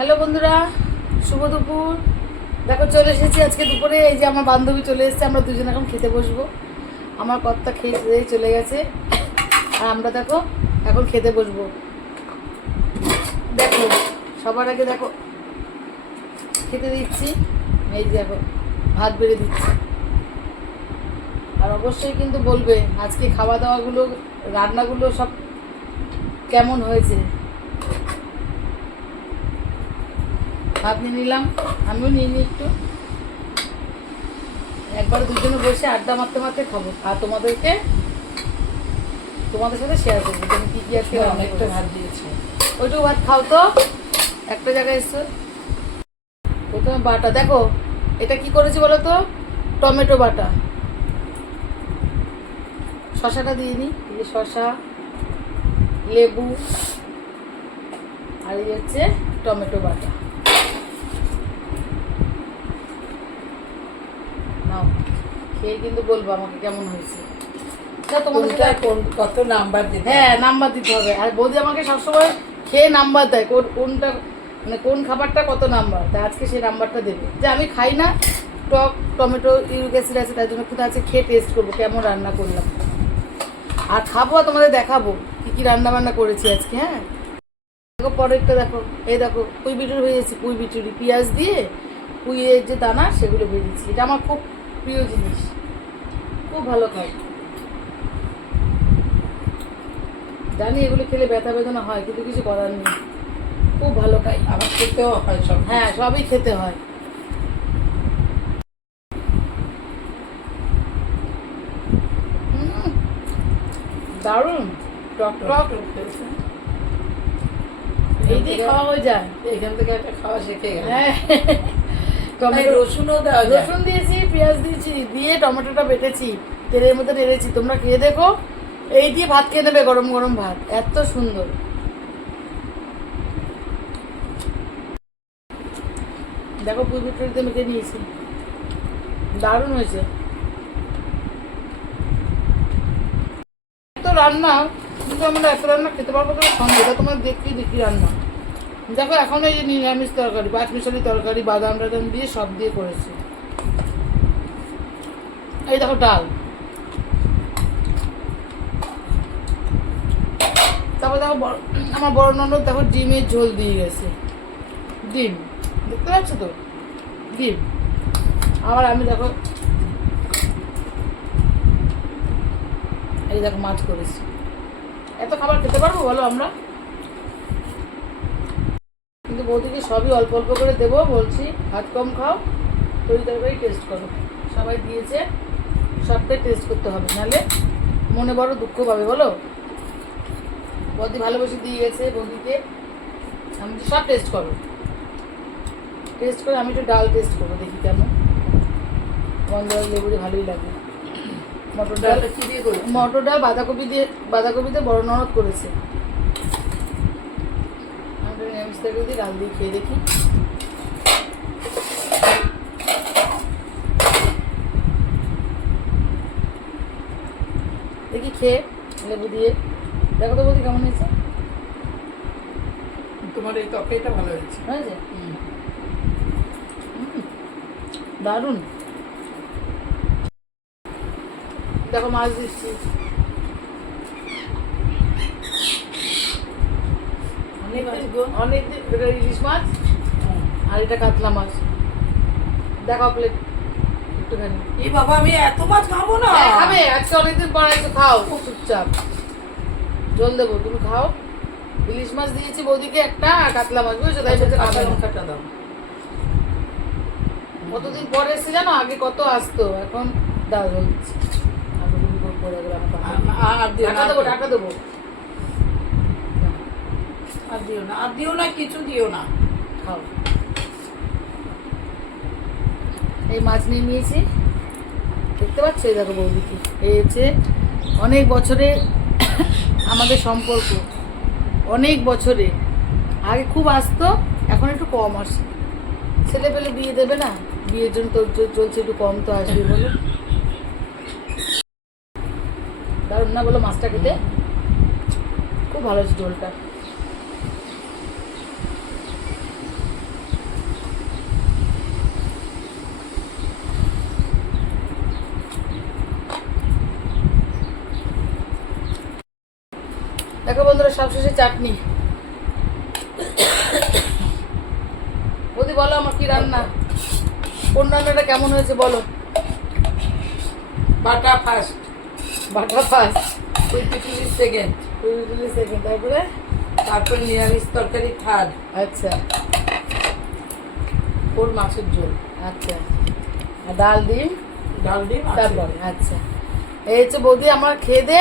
Hello বন্ধুরা, শুভ দুপুর। দেখো চলে এসেছি আজকে দুপুরে। এই যে আমার বান্ধবী চলে এসেছে, আমরা দুজন এখন খেতে বসবো। আমার কর্তা খেয়ে চলে গেছে আর আমরা দেখো এখন খেতে বসবো। দেখো সবার আগে দেখো খেতে দিচ্ছি। এই যে দেখো ভাত বেড়ে দিচ্ছি। আর অবশ্যই কিন্তু বলবে আজকে খাওয়া দাওয়াগুলো, রান্নাগুলো সব কেমন হয়েছে। ভাত নিয়ে নিলাম, আমিও নিয়ে নিই একটু। একবার দুজনে বসে আড্ডা মারতে মারতে খাবো আর তোমাদের সাথে শেয়ার করবো তুমি কি কি আজকে অনেকটা ভাত দিয়েছো। ওইটুকু ভাত খাও তো। একটা জায়গায় এসছো। প্রথমে বাটা দেখো, এটা কি করেছি বলো তো, টমেটো বাটা। শশাটা দিয়ে নিই, এই শশা, লেবু আর এই হচ্ছে টমেটো বাটা। নাও খেয়ে কিন্তু বলবো আমাকে কেমন হয়েছে। কত নাম্বার দিতে? হ্যাঁ, নাম্বার দিতে হবে। আর বৌদি আমাকে সবসময় খেয়ে নাম্বার দেয়, কোনটা মানে কোন খাবারটা কত নাম্বার। তা আজকে সেই নাম্বারটা দেবে। যে আমি খাই না, টক টমেটো ইউরিক অ্যাসিড আছে, তাই জন্য কোথাও আছে খেয়ে টেস্ট করবো কেমন রান্না করলাম। আর খাবো আর তোমাদের দেখাবো কী কী রান্না বান্না করেছি আজকে। হ্যাঁ দেখো পরেরটা দেখো, এই দেখো পুঁই বিটুরি ভেজেছি। পুঁই বিটুরি পেঁয়াজ দিয়ে পুঁইয়ের যে দানা সেগুলো ভেজেছি। এটা আমার খুব প্রিয় জিনিস, খুব ভালো খাই। জানি এগুলো খেলে ব্যথা বেদনা হয়, কিন্তু কিছু করার নেই, খুব ভালো খাই। আবার খেতেও হয় সব। হ্যাঁ, সবই খেতে হয়। দারুণ টক টক। এই দিয়ে খাওয়া হয়ে যায়। এখান থেকে একটা খাওয়া শিখে গেল। হ্যাঁ, টমেটো রসুনও দেওয়া যায়। রসুন দিয়েছি, পেঁয়াজ দিয়েছি, দিয়ে টমেটোটা বেটেছি, তেলের মধ্যে নেড়েছি। তোমরা খেয়ে দেখো, এই দিয়ে ভাত খেয়ে নেবে, গরম গরম ভাত, এত সুন্দর। দেখো পুঁই বিটুরিতে মেখে নিয়েছি, দারুণ হয়েছে। তো রান্না কিন্তু আমরা এত রান্না খেতে পারবো তো সঙ্গে, এটা তোমার দেখি রান্না। দেখো এখন এই যে নিরামিষ তরকারি, পাঁচমিশালি তরকারি, বাদাম টাদাম দিয়ে সব দিয়ে করেছি। এই দেখো ডাল, তারপর দেখো আমার বড় ননদ দেখো ডিমের ঝোল দিয়ে গেছে। ডিম দেখতে পাচ্ছ তো, ডিম। আবার আমি দেখো এই দেখো মাছ করেছি। এত খাবার খেতে পারবো বলো আমরা? কিন্তু বৌদিকে সবই অল্প অল্প করে দেবো বলছি, ভাত কম খাও, তরি তরকারি টেস্ট করো। সবাই দিয়েছে, সবটাই টেস্ট করতে হবে, নাহলে মনে বড় দুঃখ পাবে বলো। বৌদি ভালোবেসে দিয়ে গেছে বৌদিকে, আমি সব টেস্ট করো। টেস্ট করে আমি একটু ডাল টেস্ট করবো, দেখি কেমন। গন্ধ লেবু দিয়ে ভালোই লাগে। মটর ডাল কি দিয়ে করো? মটর ডাল বাঁধাকপিতে বড় ননদ করেছে। আমি নিরামিষ তরকারি দিয়ে ডাল দিয়ে খেয়ে দেখি। দেখি খেয়ে লেবু দিয়ে দেখো তো বলছি কেমন হয়েছে। তোমার এই তরকারিটা ভালো হয়েছে। হয়েছে দারুণ। দেখো মাছ দিচ্ছি, অনেক এটা ইলিশ মাছ আর এটা কাতলা মাছ। দেখো প্লেট একটুখানি। এই বাবা, আমি এত মাছ খাবো না। খাবে আজকে অনেকদিন পর, একটু খাও চুপচাপ, জল দেবো, তুমি খাও। ইলিশ মাছ দিয়েছি বৌদিকে একটা, আর কাতলা মাছ, বুঝেছো? তাই বলছে কাঁচা খাবে না। লঙ্কাটা দাও। কতদিন পরে এসে জানো, আগে কত আসতো, এখন ডাল জল দিচ্ছি। পড়ে গেলাম, আর দিও না, ঢাকা দেবো। আর দিও না, কিছু দিও না। খাও। এই মাছ নিয়ে নিয়েছি, দেখতে পাচ্ছ? এই দেখো বৌদিকে, এই হচ্ছে অনেক বছরে আমাদের সম্পর্ক, অনেক বছরে। আগে খুব আসতো, এখন একটু কম আসে। ছেলে পেলে বিয়ে দেবে না, বিয়ের জন্য তো চলছে, একটু কম তো আসবে বলো। দারুণ না বলো মাছটা খেতে? খুব ভালো হচ্ছে ঝোলটা। দেখো বন্ধুরা সবশেষে চাটনি। বৌদি বলো আমার কি রান্না, কোন রান্নাটা কেমন হয়েছে বলো। বাটা ফার্স্ট, বাটা ফার্স্ট, 23 সেকেন্ড, 20 সেকেন্ড, তারপরে তারপর নিরামিষ তরকারি থার্ড, আচ্ছা ওর মাছের ঝোল, আচ্ছা, আর ডাল ডিম ডাল ডিম আছে। তারপরে আচ্ছা। এই হচ্ছে বৌদি আমার খেয়ে দে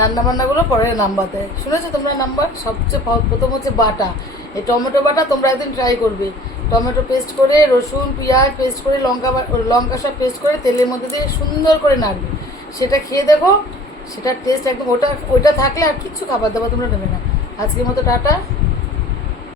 রান্না বান্নাগুলো পরে নাম্বারতে শুনেছো তোমরা নাম্বার। সবচেয়ে প্রথম হচ্ছে বাটা, এই টমেটো বাটা তোমরা একদিন ট্রাই করবে। টমেটো পেস্ট করে, রসুন পেঁয়াজ পেস্ট করে, লঙ্কা সব পেস্ট করে তেলের মধ্যে দিয়ে সুন্দর করে নাড়বে, সেটা খেয়ে দেখো, সেটার টেস্ট একদম ওটা থাকলে আর কিচ্ছু খাবার দাবার তোমরা নেবে না। আজকের মতো টাটা।